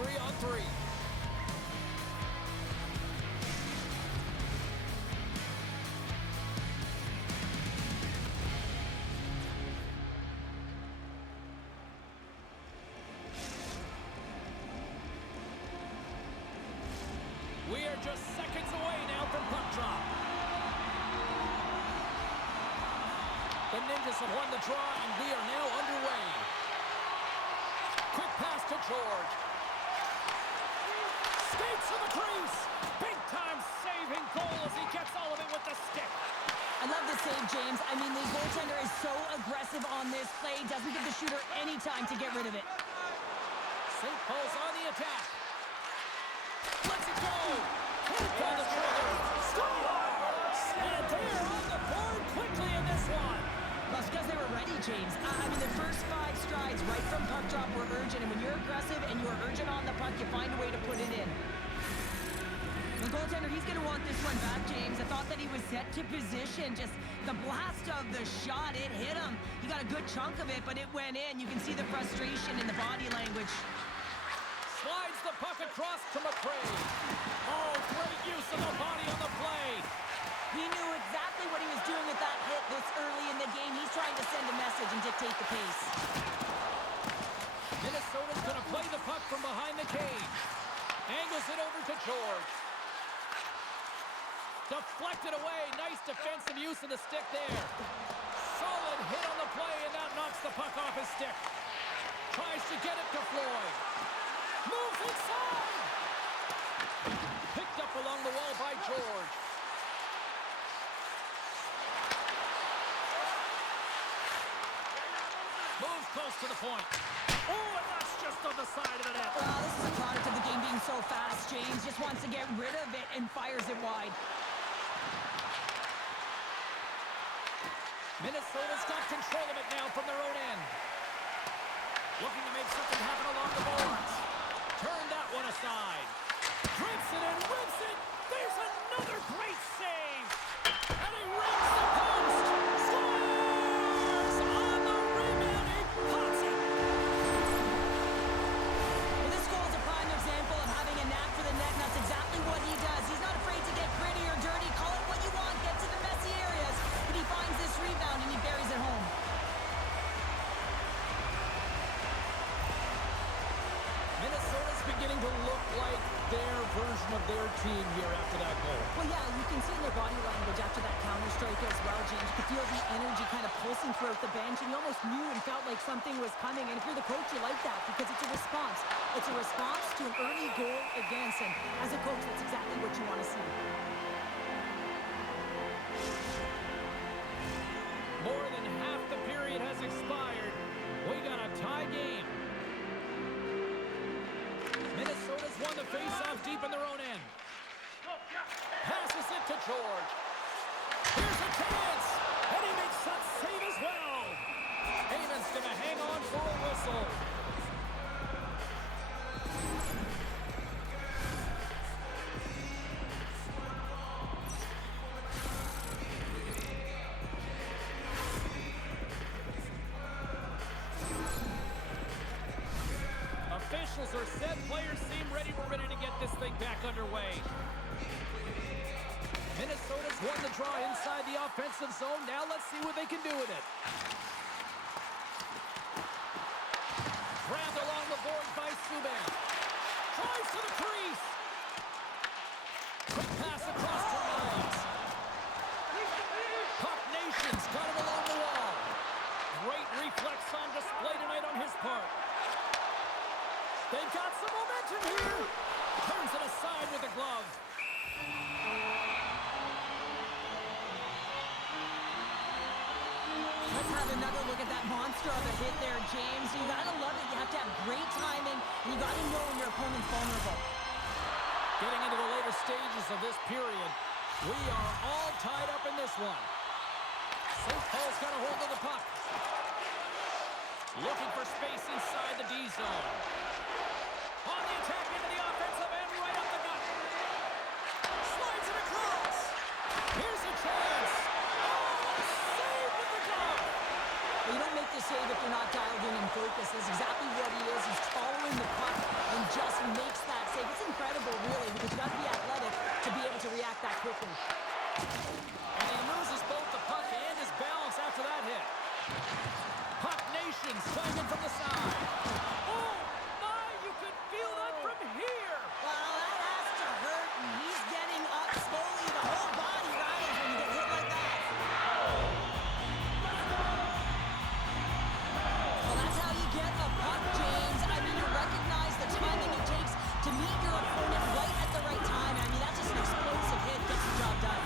3-on-3. We are just seconds away now from puck drop. The Ninjas have won the draw, and we are now underway. Quick pass to George. Skates to the crease. Big-time saving goal as he gets all of it with the stick. I love the save, James. I mean, the goaltender is so aggressive on this play. Doesn't give the shooter any time to get rid of it. St. Paul's on the attack. Let's it go. Quick on the trigger. Scores! And they're on the board quickly in this one. Well, it's because they were ready, James. I mean, the first 5 strides right from puck drop were urgent. And when you're aggressive and you're urgent on the puck, you find a way to put it in. The goaltender, he's going to want this one back, James. I thought that he was set to position. Just the blast of the shot, it hit him. He got a good chunk of it, but it went in. You can see the frustration in the body language. Slides the puck across to McRae. Oh, great use of the body on the play. He knew exactly what he was doing with that hit this early in the game. He's trying to send a message and dictate the pace. Minnesota's going to play the puck from behind the cage. Angles it over to George. Deflected away. Nice defensive use of the stick there. Solid hit on the play, and that knocks the puck off his stick. Tries to get it to Floyd. Moves inside. Picked up along the wall by George. Moves close to the point. Oh, and that's just on the side of the net. Well, this is a product of the game being so fast. James just wants to get rid of it and fires it wide. Minnesota's got control of it now from their own end. Looking to make something happen along the boards. Turn that one aside. Drips it and whips it. There's another great save. And he rings the post. Scores on the rebound. He pots it. Well, this goal is a prime example of having a knack for the net, and that's exactly what he does. He's not afraid to get gritty or dirty. Call it what you want. Get to the messy areas. But he finds this rebound and he buries it home. Minnesota's beginning to look like their version of their team here after that goal. Well, yeah, you can see in their body language after that counter strike as well, James. You could feel the energy kind of pulsing throughout the bench, and you almost knew and felt like something was coming. And if you're the coach, you like that because it's a response. It's a response to an early goal against, and as a coach, that's exactly what you want to see. More than half the period has expired. We got a tie game. Minnesota's won the face-off deep in their own end. Passes it to George. Here's a chance, and he makes that save as well. Heyman's going to hang on for a whistle. Officials are set. Players seem ready. We're ready to get this thing back underway. Minnesota's won the draw inside the offensive zone. Now let's see what they can do with it. Grabbed along the board by Subban. Tries to the crease. Quick pass across to Miles. Puck Nation's got it along the wall. Great reflex on display tonight on his part. They've got some momentum here. Turns it aside with the glove. Let's have another look at that monster of a hit there, James. You gotta love it. You have to have great timing, and you gotta know when your opponent's vulnerable. Getting into the later stages of this period, we are all tied up in this one. St. Paul's got a hold of the puck. Looking for space inside the D zone. On the attack into the offensive end, right up the gut. Slides it across. Here's a chance. Oh, save with the glove. Well, you don't make the save if you're not dialed in and focused. That's exactly what he is. He's following the puck and just makes that save. It's incredible, really, because you got to be athletic to be able to react that quickly. And he loses both the puck and his balance after that hit. Puck Nation swinging from the side. Oh, my, you could feel that from here. Well, that has to hurt, and he's getting up slowly. The whole body rises when you get hit like that. Well, that's how you get a puck, James. I mean, you recognize the timing it takes to meet your opponent right at the right time. I mean, that's just an explosive hit, gets the job done.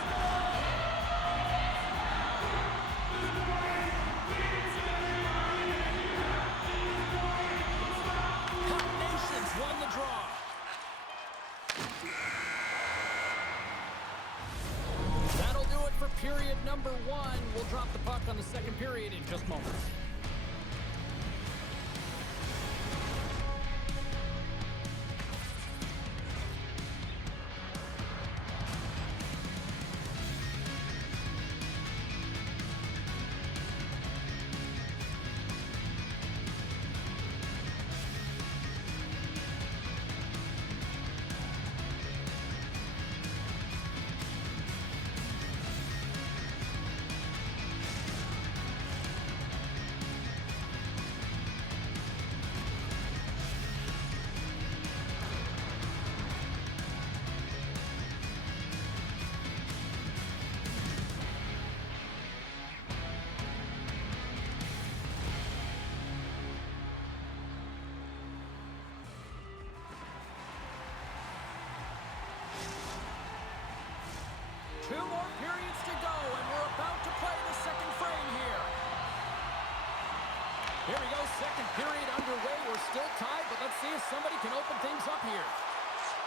Puck Nation's won the draw. That'll do it for period number 1. We'll drop the puck on the second period in just moments. Two more periods to go, and we're about to play the second frame here. Here we go, second period underway. We're still tied, but let's see if somebody can open things up here.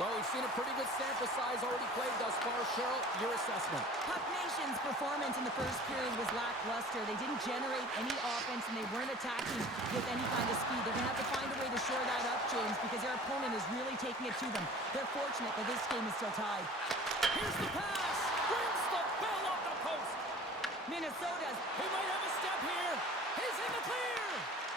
Well, we've seen a pretty good sample size already played thus far. Cheryl, your assessment. Puck Nation's performance in the first period was lackluster. They didn't generate any offense, and they weren't attacking with any kind of speed. They're going to have to find a way to shore that up, James, because their opponent is really taking it to them. They're fortunate that this game is still tied. Here's the pass. Brings the bell off the post. Minnesota's. He might have a step here. He's in the clear.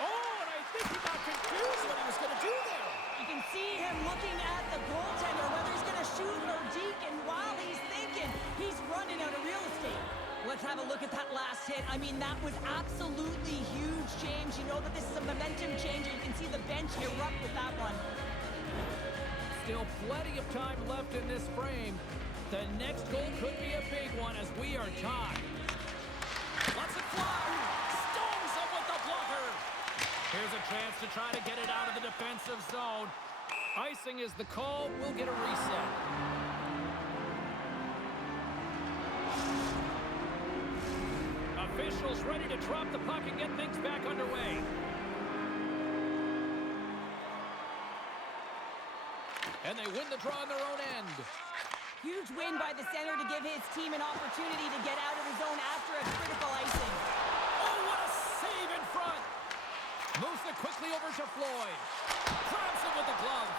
Oh, and I think he got confused what he was going to do there. You can see him looking at the goaltender, whether he's going to shoot or deke, and while he's thinking, he's running out of real estate. Let's have a look at that last hit. I mean, that was absolutely huge, James. You know that this is a momentum changer. You can see the bench erupt with that one. Still plenty of time left in this frame. The next goal could be a big one as we are tied. Lets it fly. Stones up with the blocker. Here's a chance to try to get it out of the defensive zone. Icing is the call. We'll get a reset. Officials ready to drop the puck and get things back underway. And they win the draw on their own end. Huge win by the center to give his team an opportunity to get out of the zone after a critical icing. Oh, what a save in front. Moves it quickly over to Floyd. Grabs him with the glove.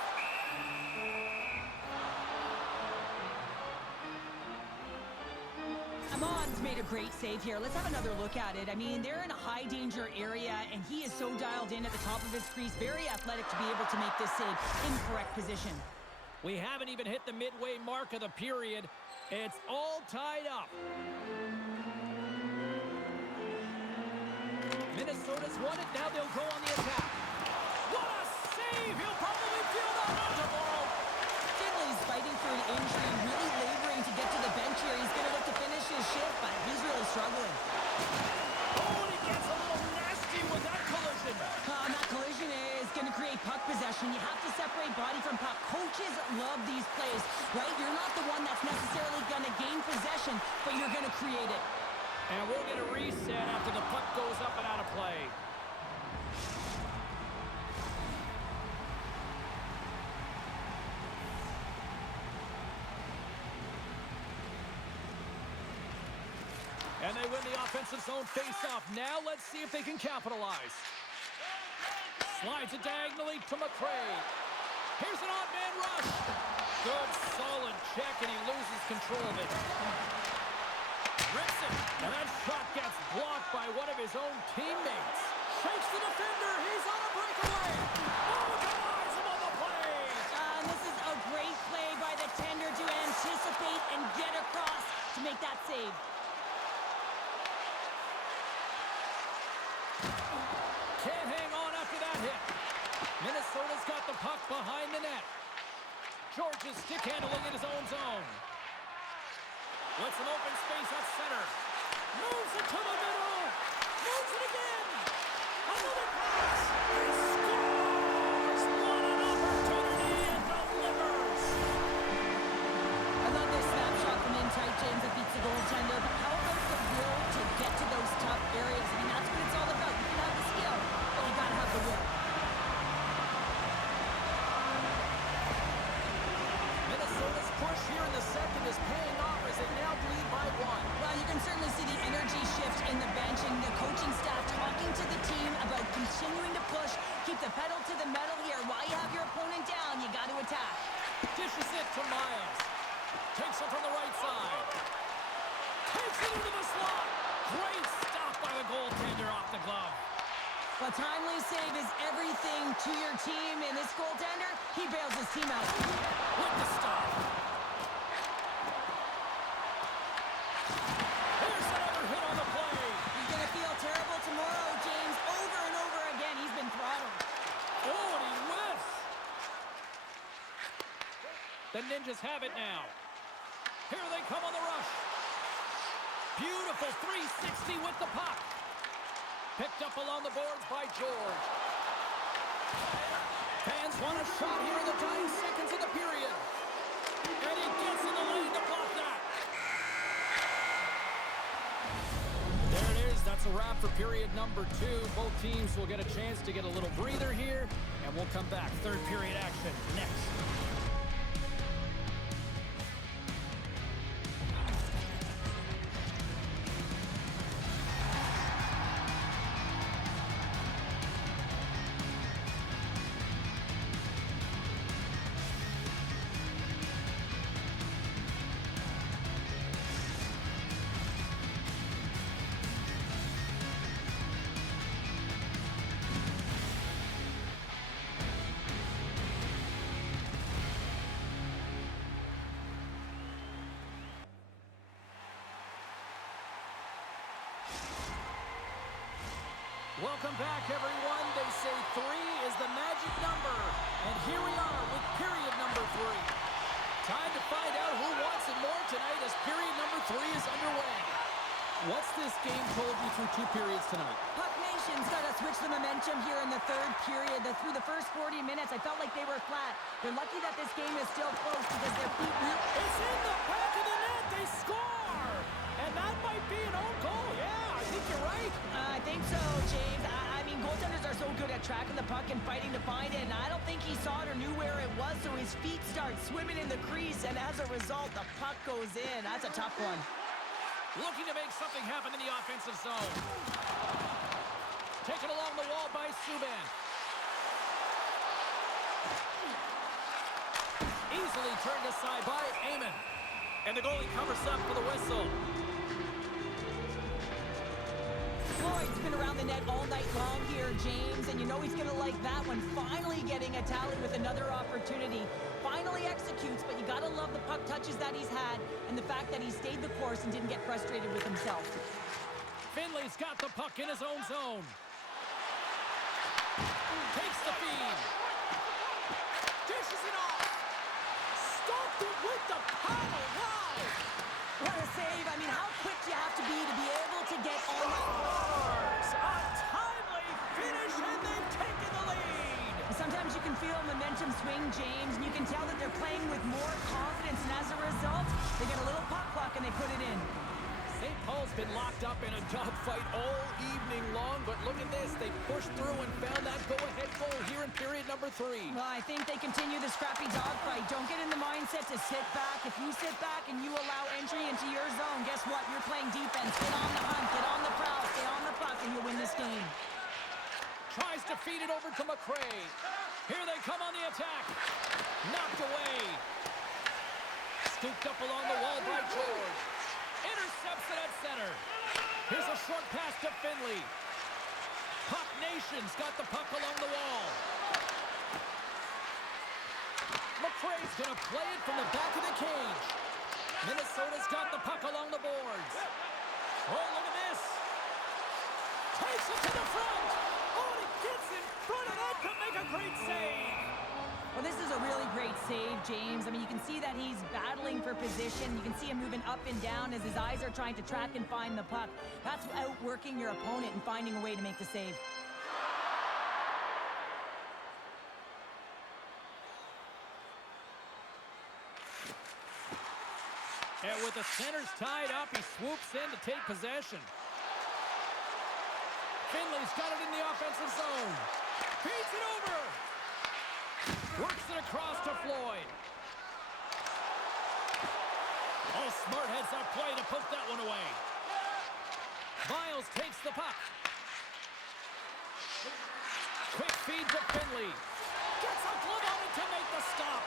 Amon's made a great save here. Let's have another look at it. I mean, they're in a high-danger area, and he is so dialed in at the top of his crease. Very athletic to be able to make this save in correct position. We haven't even hit the midway mark of the period. It's all tied up. Minnesota's won it. Now they'll go on the attack. What a save! He'll probably feel that one tomorrow. Finley's fighting for an injury, really laboring to get to the bench here. He's going to look to finish his shift, but he's really struggling. Oh, and he gets a little nasty with that collision. That collision is going to create puck possession. You have to separate body from puck. Coaches love these plays, right? You're not the one that's necessarily going to gain possession, but you're going to create it. And we'll get a reset after the puck goes up and out of play. And they win the offensive zone face-off. Now let's see if they can capitalize. Slides it diagonally to McRae. Here's an odd man rush. Good, solid check, and he loses control of it. Rips it. And that shot gets blocked by one of his own teammates. Shakes the defender. He's on a breakaway. Oh, denies him on the play. And this is a great play by the tender to anticipate and get across to make that save. Can't hang on after that hit. Minnesota's got the puck behind the net. George is stick handling in his own zone. With some open space at center. Moves it to the middle. Moves it again. Another pass. He scores. What an opportunity and delivers. I love this snapshot from inside, James, that beats the goaltender. But how about the will to get to those tough areas? I mean, that's what it's all about. You can have the skill, but you gotta have the will. Minnesota's push here in the second is paying off as they now lead by one. Well, you can certainly see the energy shift in the bench and the coaching staff talking to the team about continuing to push, keep the pedal to the metal here. While you have your opponent down, you got to attack. Dishes it to Miles. Takes it from the right side. Takes it into the slot. Great stop by the goaltender off the glove. A timely save is everything to your team, and this goaltender, he bails his team out. With the stop. Here's another hit on the play. He's going to feel terrible tomorrow, James. Over and over again, he's been throttled. Oh, and he whiffs. The Ninjas have it now. Here they come on the rush. Beautiful 360 with the puck. Picked up along the boards by George. Fans want a shot here in the dying seconds of the period. And he gets in the lane to block that. There it is. That's a wrap for period number 2. Both teams will get a chance to get a little breather here. And we'll come back. Third period action next. Welcome back, everyone. They say 3 is the magic number. And here we are with period number 3. Time to find out who wants it more tonight as period number 3 is underway. What's this game told you through 2 periods tonight? Puck Nation's got to switch the momentum here in the third period. Through the first 40 minutes, I felt like they were flat. They're lucky that this game is still close because their feet... It's in the back of the net. They score. And that might be an own goal. Yeah, I think you're right. I think so, James. I mean, goaltenders are so good at tracking the puck and fighting to find it, and I don't think he saw it or knew where it was, so his feet start swimming in the crease, and as a result, the puck goes in. That's a tough one. Looking to make something happen in the offensive zone. Taken along the wall by Subban. Easily turned aside by Amon. And the goalie covers up for the whistle. Floyd's been around the net all night long here, James, and you know he's going to like that one. Finally getting a tally with another opportunity. Finally executes, but you got to love the puck touches that he's had and the fact that he stayed the course and didn't get frustrated with himself. Finley's got the puck in his own zone. Takes the feed. Dishes it off. Stopped it with the paddle. Wow. What a save. I mean, how quick do you have to be able to get on that? A timely finish, and they've taken the lead. Sometimes you can feel momentum swing, James, and you can tell that they're playing with more confidence, and as a result, they get a little puck luck and they put it in. St. Paul's been locked up in a dogfight all evening long, but look at this. They pushed through and found that go-ahead goal here in period number 3. Well, I think they continue the scrappy dogfight. Don't get in the mindset to sit back. If you sit back and you allow entry into your zone, guess what? You're playing defense. Get on the hunt, get on the prowl, stay on the puck, and you'll win this game. Tries to feed it over to McRae. Here they come on the attack. Knocked away. Scooped up along the wall by George. Intercepts it at center. Here's a short pass to Finley. Puck Nation's got the puck along the wall. McRae's going to play it from the back of the cage. Minnesota's got the puck along the boards. Oh, look at this. Takes it to the front. Oh, and he gets in front of that to make a great save. Well, this is a really great save, James. I mean, you can see that he's battling for position. You can see him moving up and down as his eyes are trying to track and find the puck. That's outworking your opponent and finding a way to make the save. And with the centers tied up, he swoops in to take possession. Finley's got it in the offensive zone. Feeds it over. Works it across to Floyd. Oh, smart heads-up play to put that one away. Miles takes the puck. Quick feed to Finley. Gets a glove on it to make the stop.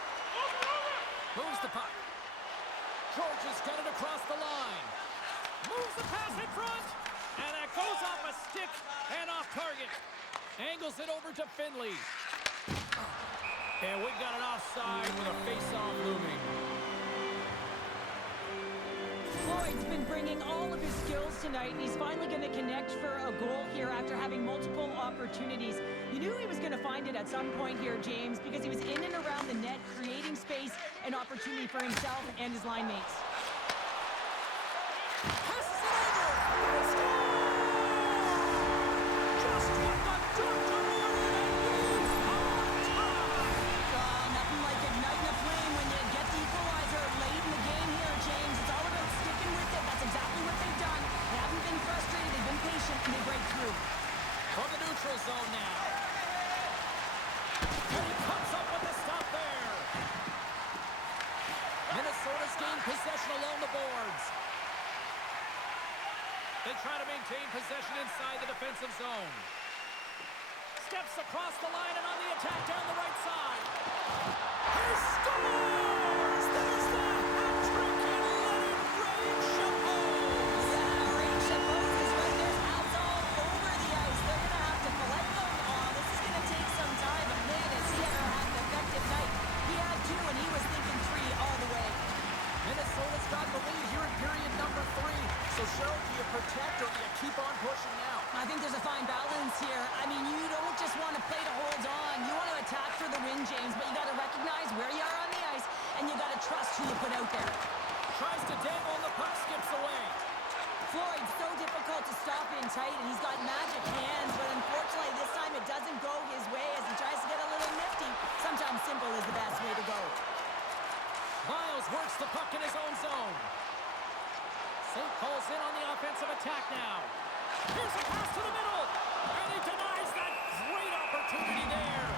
Moves the puck. Georgia's got it across the line. Moves the pass in front. And that goes off a stick and off target. Angles it over to Finley. And we've got an offside with a face-off looming. Floyd's been bringing all of his skills tonight, and he's finally going to connect for a goal here after having multiple opportunities. You knew he was going to find it at some point here, James, because he was in and around the net, creating space and opportunity for himself and his line mates. Passes it over! Just what the Georgia wanted, and moves on time! Nothing like igniting a flame when you get the equalizer late in the game here, James. It's all about sticking with it. That's exactly what they've done. They haven't been frustrated. They've been patient, and they break through. From the neutral zone now. And he comes up with the stop there. Minnesota's gained possession along the boards. They try to maintain possession inside the defensive zone. Steps across the line and on the attack down the right side. He scores! There's the hat trick and let it rain Chapeaus! Yeah, Rain Chapeaus is right. There's outs all over the ice. They're going to have to collect them. Oh, this is going to take some time. But man, is he ever had an effective night. He had two, and he was thinking three all the way. Minnesota's got the lead here in period number 3. So, Cheryl, do you protect or do you keep on pushing now? I think there's a fine balance here. I mean, you don't just want to play to hold on. You want to attack for the win, James, but you got to recognize where you are on the ice, and you got to trust who you put out there. Tries to dangle and the puck skips away. Floyd's so difficult to stop in tight, and he's got magic hands, but unfortunately this time it doesn't go his way as he tries to get a little nifty. Sometimes simple is the best way to go. Miles works the puck in his own zone. St. Paul's in on the offensive attack now. Here's a pass to the middle. And he denies that great opportunity there.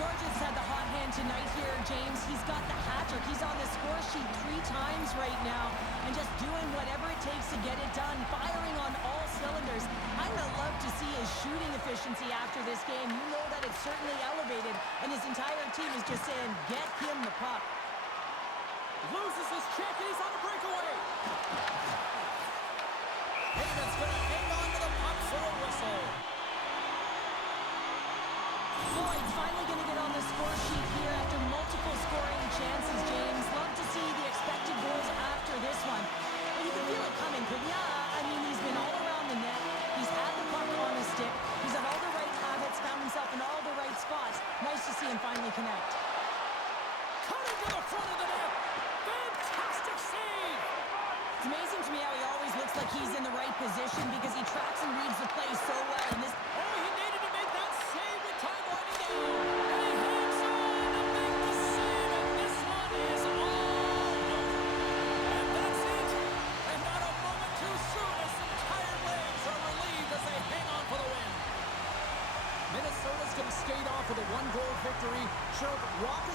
Georgia's had the hot hand tonight here, James. He's got the hat trick. He's on the score sheet 3 times right now and just doing whatever it takes to get it done, firing on all cylinders. I would love to see his shooting efficiency after this game. You know that it's certainly elevated, and his entire team is just saying, get him the puck. Loses his check and he's on a breakaway. Hayman's going to hang on to the puck for a whistle. Floyd's finally going to get on the score sheet here after multiple scoring chances, James. Love to see the expected goals after this one. But you can feel it coming, couldn't ya? I mean, he's been all around the net. He's had the puck on his stick. He's had all the right habits, found himself in all the right spots. Nice to see him finally connect. Cutting to the front of the net. Fantastic save. It's amazing to me how he always looks like he's in the right position because he tracks and reads the play so well. And this Oh, he needed to make that save with time winding down. And he hangs on to make the save, and this one is all over. And that's it. And not a moment too soon as some tired legs are relieved as they hang on for the win. Minnesota's going to skate off with a 1-goal victory. Cheryl, walk us